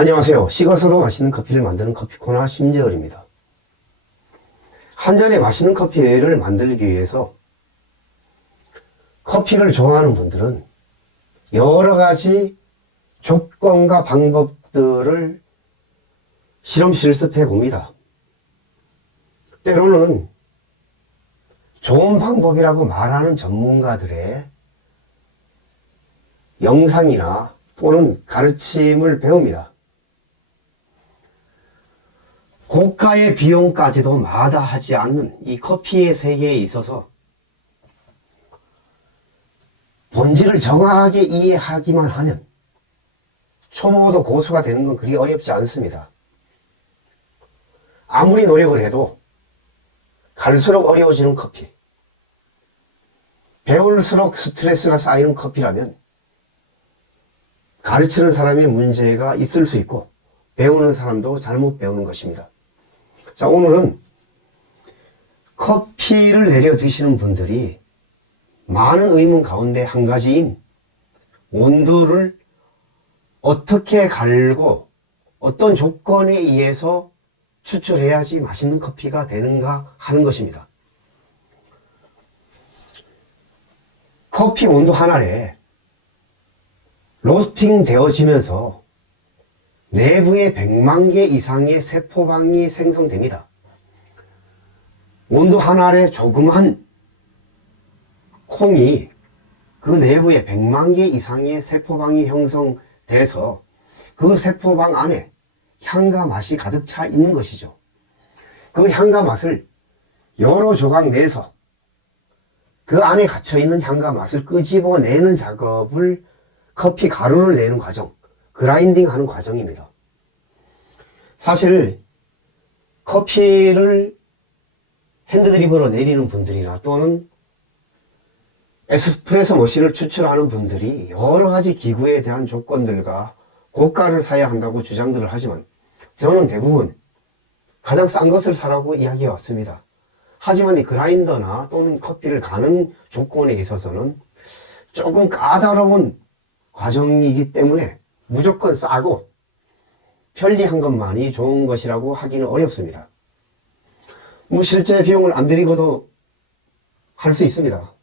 안녕하세요. 식어서도 맛있는 커피를 만드는 커피코너 심재열입니다. 한 잔의 맛있는 커피를 만들기 위해서 커피를 좋아하는 분들은 여러 가지 조건과 방법들을 실험 실습해 봅니다. 때로는 좋은 방법이라고 말하는 전문가들의 영상이나 또는 가르침을 배웁니다. 고가의 비용까지도 마다하지 않는 이 커피의 세계에 있어서 본질을 정확하게 이해하기만 하면 초보도 고수가 되는 건 그리 어렵지 않습니다. 아무리 노력을 해도 갈수록 어려워지는 커피, 배울수록 스트레스가 쌓이는 커피라면 가르치는 사람의 문제가 있을 수 있고 배우는 사람도 잘못 배우는 것입니다. 자, 오늘은 커피를 내려 드시는 분들이 많은 의문 가운데 한 가지인 온도를 어떻게 갈고 어떤 조건에 의해서 추출해야지 맛있는 커피가 되는가 하는 것입니다. 커피 온도 하나에 로스팅 되어지면서 내부에 100만 개 이상의 세포방이 생성됩니다. 온도 한 알에 조그만 콩이 그 내부에 100만 개 이상의 세포방이 형성돼서 그 세포방 안에 향과 맛이 가득 차 있는 것이죠. 그 향과 맛을 여러 조각 내서 그 안에 갇혀있는 향과 맛을 끄집어내는 작업을 커피 가루를 내는 과정, 그라인딩 하는 과정입니다. 사실 커피를 핸드드립으로 내리는 분들이나 또는 에스프레소 머신을 추출하는 분들이 여러 가지 기구에 대한 조건들과 고가를 사야 한다고 주장들을 하지만 저는 대부분 가장 싼 것을 사라고 이야기해 왔습니다. 하지만 이 그라인더나 또는 커피를 가는 조건에 있어서는 조금 까다로운 과정이기 때문에 무조건 싸고 편리한 것만이 좋은 것이라고 하기는 어렵습니다. 실제 비용을 안 들이고도 할 수 있습니다.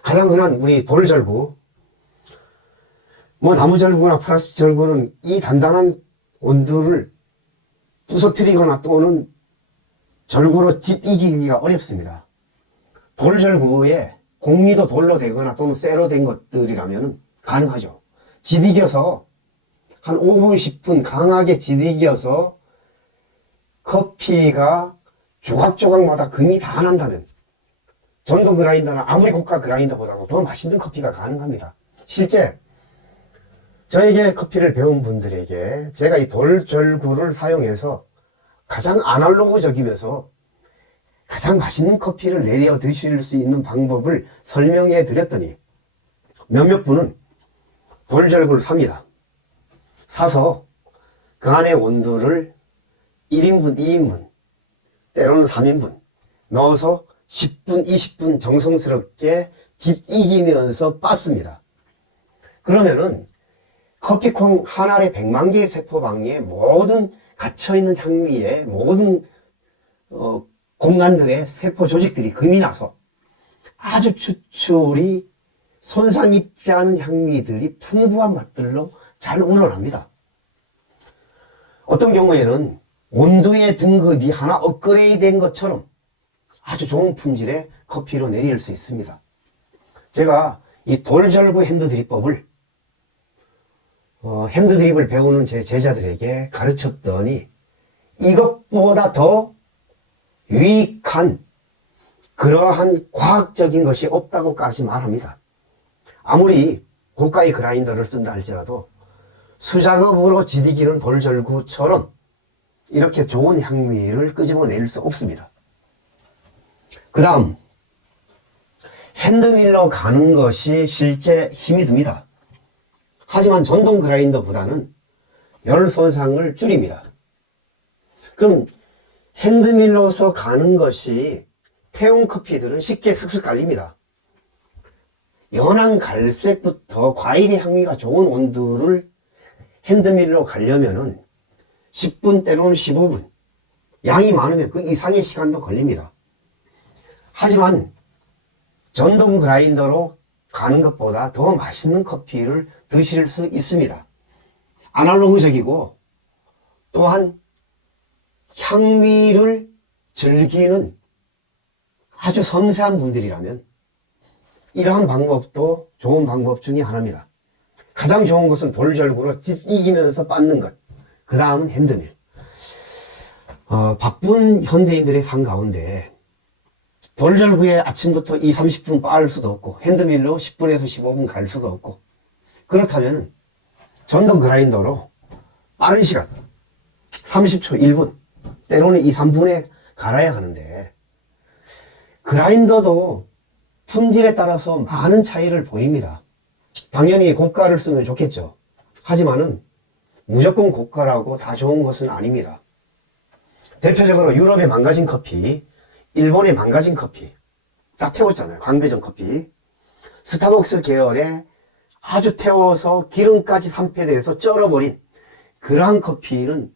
가장 흔한 우리 돌절구, 나무절구나 플라스틱 절구는 이 단단한 온도를 부서뜨리거나 또는 절구로 이기기가 어렵습니다. 돌절구에 공미도 돌로 되거나 또는 쇠로 된 것들이라면 가능하죠. 지디겨서 한 5분, 10분 강하게 지디겨서 커피가 조각조각마다 금이 다 난다면 전동 그라인더나 아무리 고가 그라인더보다도 더 맛있는 커피가 가능합니다. 실제 저에게 커피를 배운 분들에게 제가 이 돌절구를 사용해서 가장 아날로그적이면서 가장 맛있는 커피를 내려 드실 수 있는 방법을 설명해 드렸더니 몇몇 분은 돌절구를 삽니다. 사서 그 안에 온도를 1인분, 2인분, 때로는 3인분 넣어서 10분, 20분 정성스럽게 이기면서 빻습니다. 그러면은 커피콩 한 알에 100만 개의 세포방에 모든 갇혀있는 향미의 모든 공간들의 세포 조직들이 금이 나서 아주 추출이 손상 입지 않은 향미들이 풍부한 맛들로 잘 우러납니다. 어떤 경우에는 온도의 등급이 하나 업그레이드 된 것처럼 아주 좋은 품질의 커피로 내릴 수 있습니다. 제가 이 돌절구 핸드드립법을 핸드드립을 배우는 제 제자들에게 가르쳤더니 이것보다 더 유익한 그러한 과학적인 것이 없다고까지 말합니다. 아무리 고가의 그라인더를 쓴다 할지라도 수작업으로 지디기는 돌절구처럼 이렇게 좋은 향미를 끄집어낼 수 없습니다. 그 다음 핸드밀러 가는 것이 실제 힘이 듭니다. 하지만 전동 그라인더보다는 열 손상을 줄입니다. 그럼 핸드밀러서 가는 것이 태운 커피들은 쉽게 슥슥 깔립니다. 연한 갈색부터 과일의 향미가 좋은 온도를 핸드밀로 가려면은 10분 때로는 15분, 양이 많으면 그 이상의 시간도 걸립니다. 하지만 전동 그라인더로 가는 것보다 더 맛있는 커피를 드실 수 있습니다. 아날로그적이고 또한 향미를 즐기는 아주 섬세한 분들이라면 이러한 방법도 좋은 방법 중에 하나입니다. 가장 좋은 것은 돌절구로 이기면서 빻는 것. 그 다음은 핸드밀. 바쁜 현대인들의 삶 가운데 돌절구에 아침부터 2, 30분 빻을 수도 없고 핸드밀로 10분에서 15분 갈 수도 없고, 그렇다면 전동 그라인더로 빠른 시간 30초, 1분, 때로는 2, 3분에 갈아야 하는데, 그라인더도 품질에 따라서 많은 차이를 보입니다. 당연히 고가를 쓰면 좋겠죠. 하지만은 무조건 고가라고 다 좋은 것은 아닙니다. 대표적으로 유럽의 망가진 커피, 일본의 망가진 커피, 딱 태웠잖아요. 광배전 커피. 스타벅스 계열의 아주 태워서 기름까지 산패돼서 쩔어버린 그러한 커피는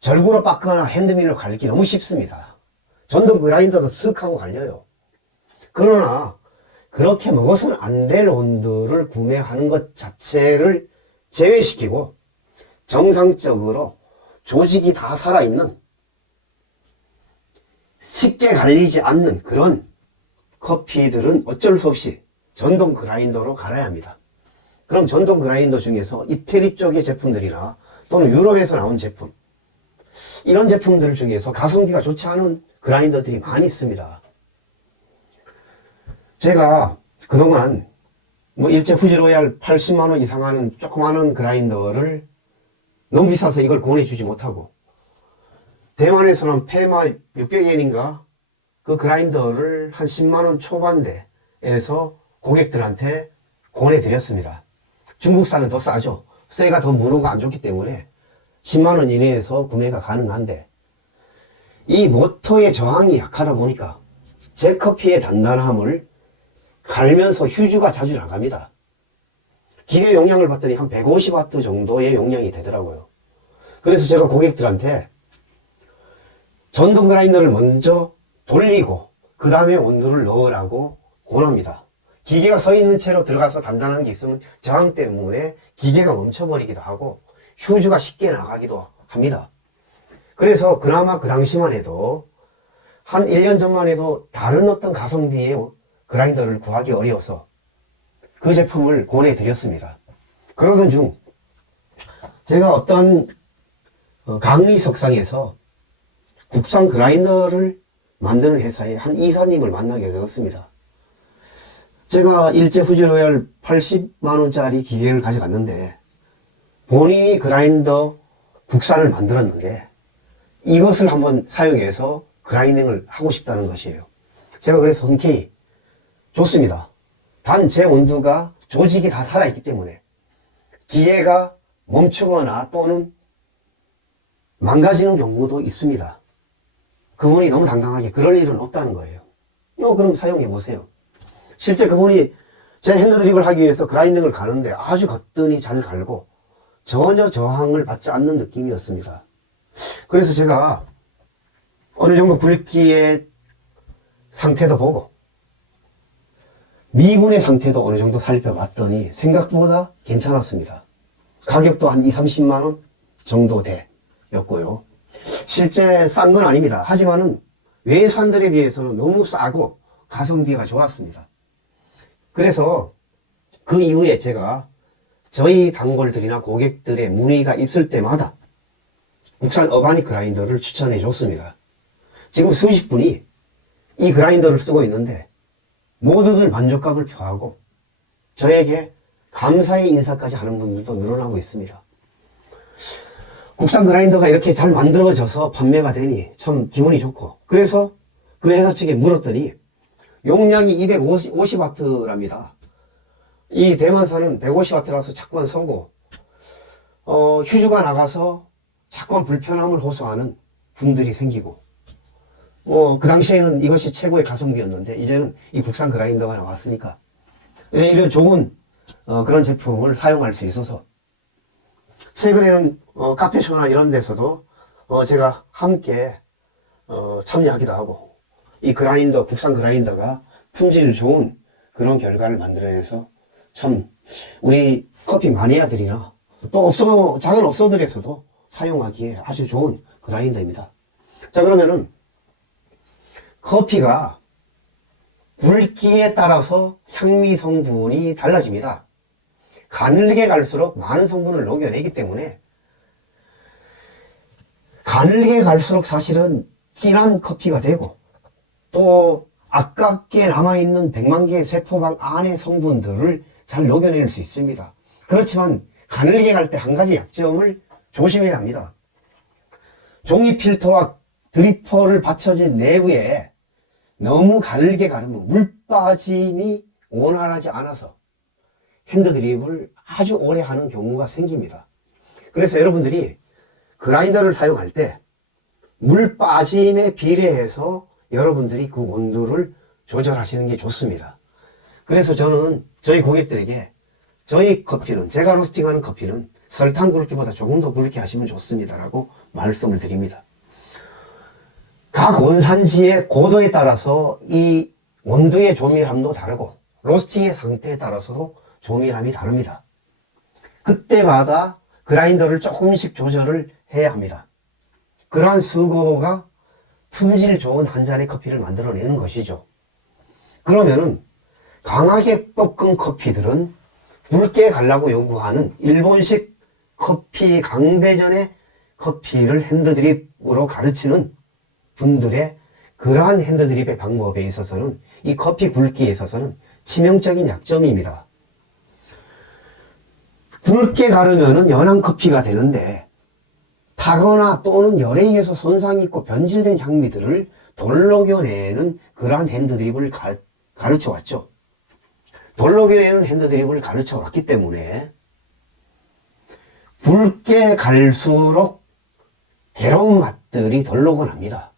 절구로 빻거나 핸드밀로 갈기 너무 쉽습니다. 전동 그라인더도 쓱 하고 갈려요. 그러나 그렇게 먹어서는 안 될 원두를 구매하는 것 자체를 제외시키고 정상적으로 조직이 다 살아있는, 쉽게 갈리지 않는 그런 커피들은 어쩔 수 없이 전동 그라인더로 갈아야 합니다. 그럼 전동 그라인더 중에서 이태리 쪽의 제품들이나 또는 유럽에서 나온 제품, 이런 제품들 중에서 가성비가 좋지 않은 그라인더들이 많이 있습니다. 제가 그동안 일제 후지로얄 80만원 이상 하는 조그마한 그라인더를 너무 비싸서 이걸 권해주지 못하고, 대만에서는 페마 600엔인가 그 그라인더를 한 10만원 초반대에서 고객들한테 권해드렸습니다. 중국산은 더 싸죠. 쇠가 더 무르고 안 좋기 때문에 10만원 이내에서 구매가 가능한데, 이 모터의 저항이 약하다 보니까 제 커피의 단단함을 갈면서 휴지가 자주 나갑니다. 기계 용량을 봤더니 한 150W 정도의 용량이 되더라고요. 그래서 제가 고객들한테 전동 그라인더를 먼저 돌리고 그 다음에 원두를 넣으라고 권합니다. 기계가 서 있는 채로 들어가서 단단한 게 있으면 저항 때문에 기계가 멈춰버리기도 하고 휴지가 쉽게 나가기도 합니다. 그래서 그나마 그 당시만 해도 한 1년 전만 해도 다른 어떤 가성비의 그라인더를 구하기 어려워서 그 제품을 권해드렸습니다. 그러던 중 제가 어떤 강의 석상에서 국산 그라인더를 만드는 회사의 한 이사님을 만나게 되었습니다. 제가 일제 후지로얄 80만원짜리 기계를 가져갔는데 본인이 그라인더 국산을 만들었는데 이것을 한번 사용해서 그라인딩을 하고 싶다는 것이에요. 제가 그래서 흔쾌히 좋습니다. 단 제 원두가 조직이 다 살아있기 때문에 기계가 멈추거나 또는 망가지는 경우도 있습니다. 그분이 너무 당당하게 그럴 일은 없다는 거예요. 그럼 사용해 보세요. 실제 그분이 제 핸드드립을 하기 위해서 그라인딩을 가는데 아주 거뜬히 잘 갈고 전혀 저항을 받지 않는 느낌이었습니다. 그래서 제가 어느 정도 굵기의 상태도 보고 미분의 상태도 어느 정도 살펴봤더니 생각보다 괜찮았습니다. 가격도 한 2, 30만원 정도 되었고요. 실제 싼 건 아닙니다. 하지만은 외산들에 비해서는 너무 싸고 가성비가 좋았습니다. 그래서 그 이후에 제가 저희 단골들이나 고객들의 문의가 있을 때마다 국산 어바닉 그라인더를 추천해 줬습니다. 지금 수십 분이 이 그라인더를 쓰고 있는데 모두들 만족감을 표하고 저에게 감사의 인사까지 하는 분들도 늘어나고 있습니다. 국산 그라인더가 이렇게 잘 만들어져서 판매가 되니 참 기분이 좋고, 그래서 그 회사 측에 물었더니 용량이 250W랍니다. 이 대만산은 150W라서 자꾸만 서고 휴즈가 나가서 자꾸만 불편함을 호소하는 분들이 생기고, 그 당시에는 이것이 최고의 가성비였는데 이제는 이 국산 그라인더가 나왔으니까 이런 좋은 그런 제품을 사용할 수 있어서 최근에는 카페쇼나 이런 데서도 제가 함께 참여하기도 하고, 이 그라인더, 국산 그라인더가 품질 좋은 그런 결과를 만들어내서 참 우리 커피 마니아들이나 또 작은 업소들에서도 사용하기에 아주 좋은 그라인더입니다. 자, 그러면은 커피가 굵기에 따라서 향미 성분이 달라집니다. 가늘게 갈수록 많은 성분을 녹여내기 때문에 가늘게 갈수록 사실은 진한 커피가 되고, 또 아깝게 남아있는 100만 개의 세포방 안의 성분들을 잘 녹여낼 수 있습니다. 그렇지만 가늘게 갈 때 한 가지 약점을 조심해야 합니다. 종이 필터와 드리퍼를 받쳐진 내부에 너무 가늘게 가르면 물 빠짐이 원활하지 않아서 핸드 드립을 아주 오래 하는 경우가 생깁니다. 그래서 여러분들이 그라인더를 사용할 때 물 빠짐에 비례해서 여러분들이 그 온도를 조절하시는 게 좋습니다. 그래서 저는 저희 고객들에게 저희 커피는, 제가 로스팅하는 커피는 설탕 굵기보다 조금 더 굵게 하시면 좋습니다 라고 말씀을 드립니다. 각 원산지의 고도에 따라서 이 원두의 조밀함도 다르고 로스팅의 상태에 따라서도 조밀함이 다릅니다. 그때마다 그라인더를 조금씩 조절을 해야 합니다. 그러한 수고가 품질 좋은 한 잔의 커피를 만들어내는 것이죠. 그러면은 강하게 볶은 커피들은 굵게 가려고 요구하는 일본식 커피 강배전의 커피를 핸드드립으로 가르치는 분들의 그러한 핸드드립의 방법에 있어서는, 이 커피 굵기에 있어서는 치명적인 약점입니다. 굵게 가르면은 연한 커피가 되는데, 타거나 또는 열에 의해서 손상이 있고 변질된 향미들을 돌록여내는 그러한 핸드드립을 가르쳐 왔죠. 돌록여내는 핸드드립을 가르쳐 왔기 때문에 굵게 갈수록 괴로운 맛들이 덜 녹아납니다.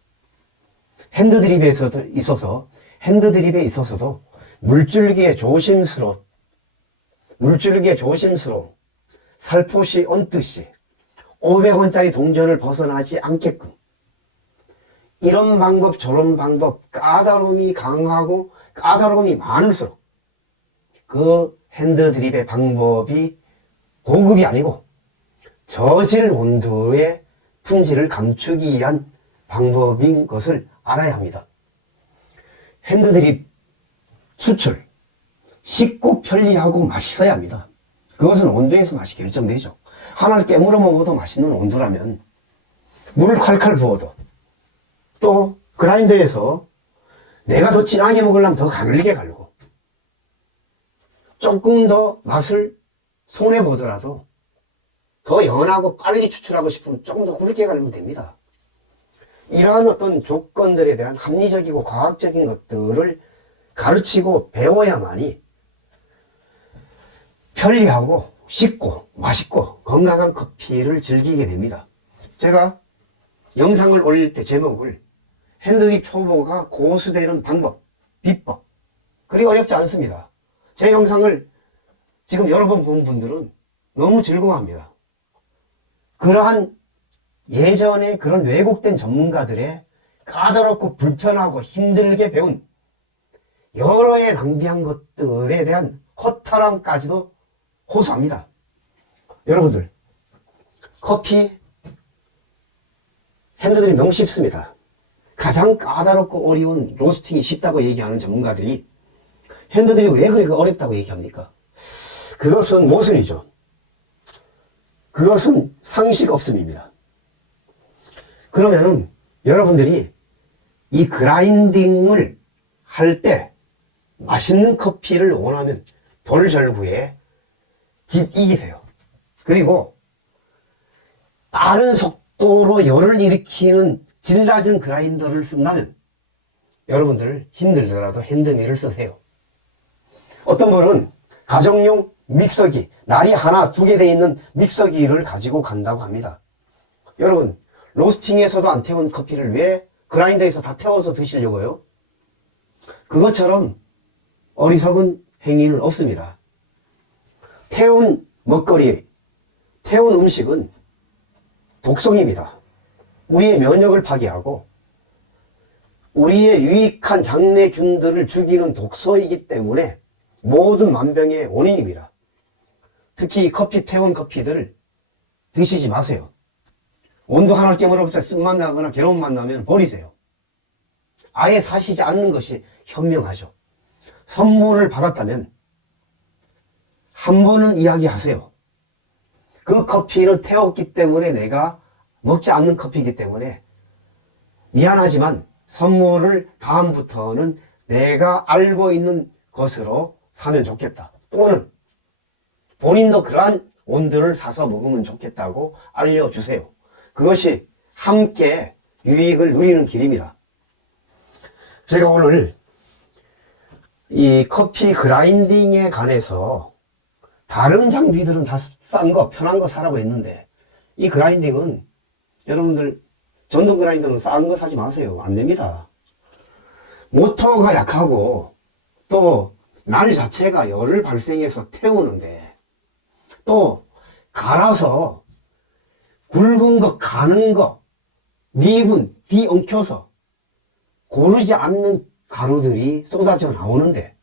핸드드립에 있어서도 물줄기에 조심스러운 살포시 얹듯이 500원짜리 동전을 벗어나지 않게끔, 이런 방법 저런 방법, 까다로움이 강하고 까다로움이 많을수록 그 핸드드립의 방법이 고급이 아니고 저질 온도의 품질을 감추기 위한 방법인 것을 알아야 합니다. 핸드드립 수출, 쉽고 편리하고 맛있어야 합니다. 그것은 온도에서 맛이 결정되죠. 하나를 깨물어 먹어도 맛있는 온도라면 물을 칼칼 부어도, 또 그라인더에서 내가 더 진하게 먹으려면 더 가늘게 갈고, 조금 더 맛을 손해보더라도 더 연하고 빨리 추출하고 싶으면 조금 더 굵게 갈면 됩니다. 이러한 어떤 조건들에 대한 합리적이고 과학적인 것들을 가르치고 배워야만이 편리하고 쉽고 맛있고 건강한 커피를 즐기게 됩니다. 제가 영상을 올릴 때 제목을 핸드드립 초보가 고수되는 방법, 비법, 그리 어렵지 않습니다. 제 영상을 지금 여러 번 본 분들은 너무 즐거워합니다. 그러한 예전에 그런 왜곡된 전문가들의 까다롭고 불편하고 힘들게 배운 여러 해 낭비한 것들에 대한 허탈함까지도 호소합니다. 여러분들, 커피 핸드드립 너무 쉽습니다. 가장 까다롭고 어려운 로스팅이 쉽다고 얘기하는 전문가들이 핸드드립 왜 그렇게 어렵다고 얘기합니까? 그것은 모순이죠. 그것은 상식 없음입니다. 그러면은 여러분들이 이 그라인딩을 할 때 맛있는 커피를 원하면 돌절구에 이기세요. 그리고 빠른 속도로 열을 일으키는 질 낮은 그라인더를 쓴다면 여러분들 힘들더라도 핸드밀을 쓰세요. 어떤 분은 가정용 믹서기, 날이 하나, 두 개 돼 있는 믹서기를 가지고 간다고 합니다. 여러분, 로스팅에서도 안 태운 커피를 왜 그라인더에서 다 태워서 드시려고요? 그것처럼 어리석은 행위는 없습니다. 태운 먹거리, 태운 음식은 독성입니다. 우리의 면역을 파괴하고 우리의 유익한 장내균들을 죽이는 독소이기 때문에 모든 만병의 원인입니다. 특히 커피, 태운 커피들 드시지 마세요. 온도 하나 깨물어부터 쓴맛 나거나 괴로움만 나면 버리세요. 아예 사시지 않는 것이 현명하죠. 선물을 받았다면 한 번은 이야기하세요. 그 커피는 태웠기 때문에 내가 먹지 않는 커피이기 때문에 미안하지만 선물을 다음부터는 내가 알고 있는 것으로 사면 좋겠다. 또는 본인도 그러한 원두를 사서 먹으면 좋겠다고 알려주세요. 그것이 함께 유익을 누리는 길입니다. 제가 오늘 이 커피 그라인딩에 관해서 다른 장비들은 다 싼 거, 편한 거 사라고 했는데 이 그라인딩은 여러분들 전동 그라인더는 싼 거 사지 마세요. 안 됩니다. 모터가 약하고 또 날 자체가 열을 발생해서 태우는데 또 갈아서 굵은 거, 가는 거, 미분, 뒤엉켜서 고르지 않는 가루들이 쏟아져 나오는데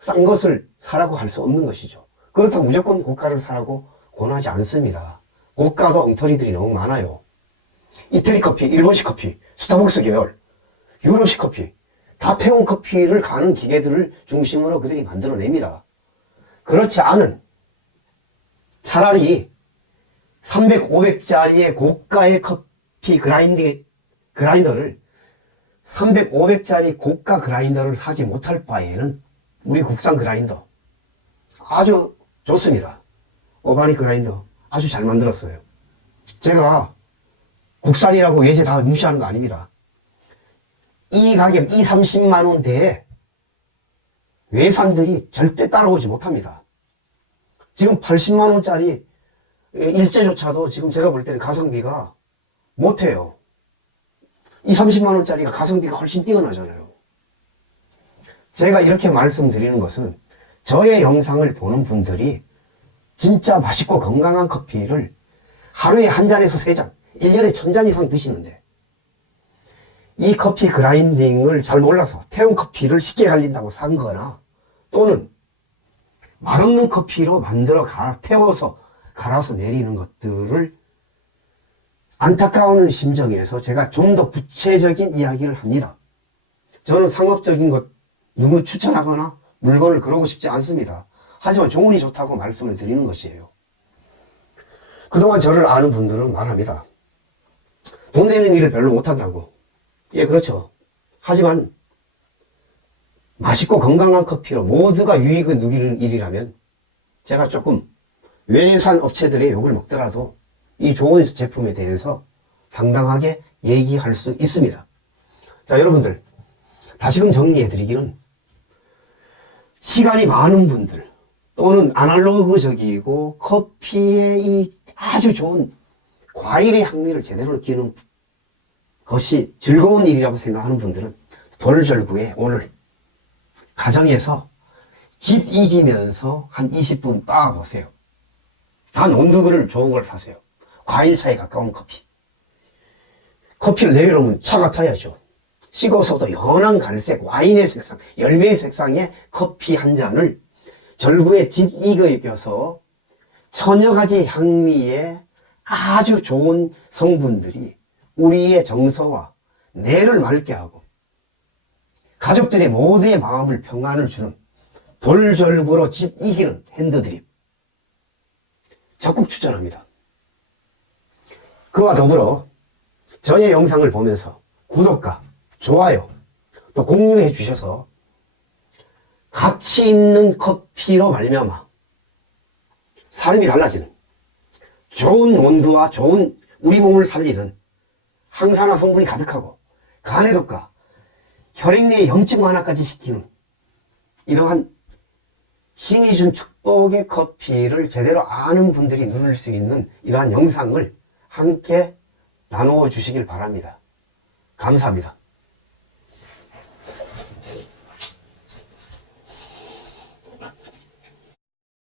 싼 것을 사라고 할 수 없는 것이죠. 그렇다고 무조건 고가를 사라고 권하지 않습니다. 고가도 엉터리들이 너무 많아요. 이태리 커피, 일본식 커피, 스타벅스 계열, 유럽식 커피, 다 태운 커피를 가는 기계들을 중심으로 그들이 만들어냅니다. 그렇지 않은 차라리 300, 500짜리의 고가의 커피 그라인더를 300, 500짜리 고가 그라인더를 사지 못할 바에는 우리 국산 그라인더 아주 좋습니다. 오바닉 그라인더 아주 잘 만들었어요. 제가 국산이라고 외제 다 무시하는 거 아닙니다. 이 가격, 30만 원대에 외산들이 절대 따라오지 못합니다. 지금 80만 원짜리 일제조차도 지금 제가 볼 때는 가성비가 못해요. 30만 원짜리가 가성비가 훨씬 뛰어나잖아요. 제가 이렇게 말씀드리는 것은 저의 영상을 보는 분들이 진짜 맛있고 건강한 커피를 하루에 한 잔에서 3잔, 1년에 1000잔 이상 드시는데 이 커피 그라인딩을 잘 몰라서 태운 커피를 쉽게 갈린다고 산 거나 또는 맛없는 커피로 만들어 태워서 갈아서 내리는 것들을 안타까운 심정에서 제가 좀 더 구체적인 이야기를 합니다. 저는 상업적인 것 누구 추천하거나 물건을 그러고 싶지 않습니다. 하지만 좋으니 좋다고 말씀을 드리는 것이에요. 그동안 저를 아는 분들은 말합니다. 돈 되는 일을 별로 못한다고. 예, 그렇죠. 하지만 맛있고 건강한 커피로 모두가 유익을 누리는 일이라면 제가 조금 외산 업체들의 욕을 먹더라도 이 좋은 제품에 대해서 당당하게 얘기할 수 있습니다. 자, 여러분들 다시금 정리해드리기는 시간이 많은 분들 또는 아날로그적이고 커피의 이 아주 좋은 과일의 향미를 제대로 느끼는 것이 즐거운 일이라고 생각하는 분들은 돌절구에 오늘 가정에서 집 이기면서 한 20분 빻아보세요. 단 온두그릇 좋은 걸 사세요. 과일차에 가까운 커피. 커피를 내려놓으면 차가 타야죠. 식어서도 연한 갈색 와인의 색상, 열매의 색상의 커피 한 잔을 절구에 짙 익어서 천여 가지 향미의 아주 좋은 성분들이 우리의 정서와 뇌를 맑게 하고 가족들의 모두의 마음을 평안을 주는 돌절구로 짙 익히는 핸드드립 적극 추천합니다. 그와 더불어 저의 영상을 보면서 구독과 좋아요 또 공유해 주셔서 가치 있는 커피로 말미암아 삶이 달라지는 좋은 온도와 좋은 우리 몸을 살리는 항산화 성분이 가득하고 간해독과 혈액내의 염증 완화까지 시키는 이러한 신이 준 축복의 커피를 제대로 아는 분들이 누릴 수 있는 이러한 영상을 함께 나누어 주시길 바랍니다. 감사합니다.